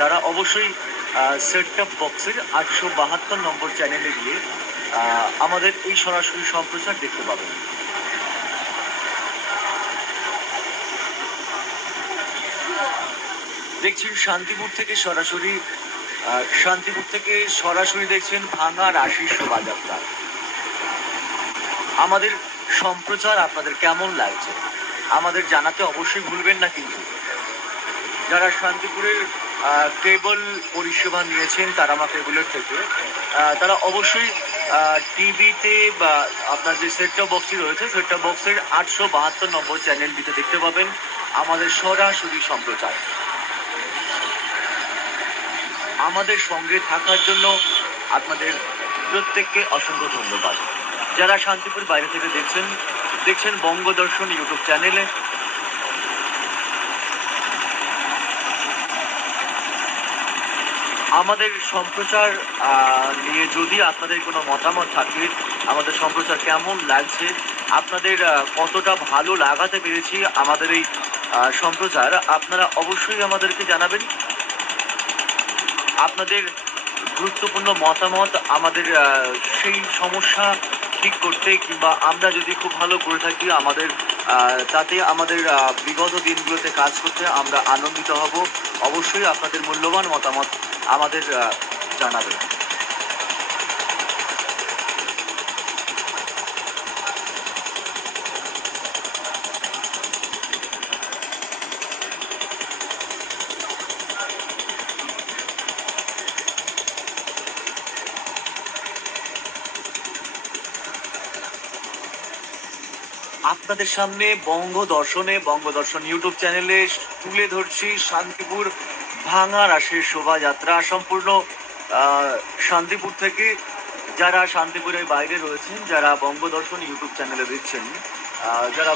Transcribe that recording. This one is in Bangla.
তারা অবশ্যই সেট টপ বক্সের 872 নম্বর চ্যানেলে গিয়ে আমাদের এই সরাসরি সম্প্রচার দেখতে পাবেন। দেখছেন শান্তিপুর থেকে সরাসরি দেখছেন ভাঙা রাশির শোভাযাত্রা। আমাদের সম্প্রচার আপনাদের কেমন লাগছে আমাদের জানাতে অবশ্যই ভুলবেন না কিন্তু। যারা শান্তিপুরের কেবল পরিষেবা নিয়েছেন তারামা কেবলের থেকে, তারা অবশ্যই টিভিতে বা আপনার যে সেট টপ বক্সটি রয়েছে সেট টপ বক্সের 872 নম্বর চ্যানেলটিতে দেখতে পাবেন আমাদের সরাসরি সম্প্রচার। আমাদের সঙ্গে থাকার জন্য আপনাদের প্রত্যেককে অসংখ্য ধন্যবাদ। যারা শান্তিপুর বাইরে থেকে দেখছেন বঙ্গদর্শন ইউটিউব চ্যানেলে। আমাদের সম্প্রচার নিয়ে যদি আপনাদের কোনো মতামত থাকে, আমাদের সম্প্রচার কেমন লাগছে, আপনাদের কতটা ভালো লাগাতে পেরেছি আমাদের এই সম্প্রচার, আপনারা অবশ্যই আমাদেরকে জানাবেন। আপনাদের গুরুত্বপূর্ণ মতামত আমাদের সেই সমস্যা ঠিক করতে, কিংবা আমরা যদি খুব ভালো করে থাকি আমাদের তাতে আমাদের বিগত দিনগুলোতে কাজ করতে আমরা আনন্দিত হব। অবশ্যই আপনাদের মূল্যবান মতামত আমাদের জানাবেন। আপনাদের সামনে বঙ্গদর্শন ইউটিউব চ্যানেলে তুলে ধরছি শান্তিপুর ভাঙা রাসের শোভাযাত্রা, সম্পূর্ণ শান্তিপুর থেকে। যারা শান্তিপুরের বাইরে রয়েছেন, যারা বঙ্গদর্শন ইউটিউব চ্যানেলে দেখছেন, যারা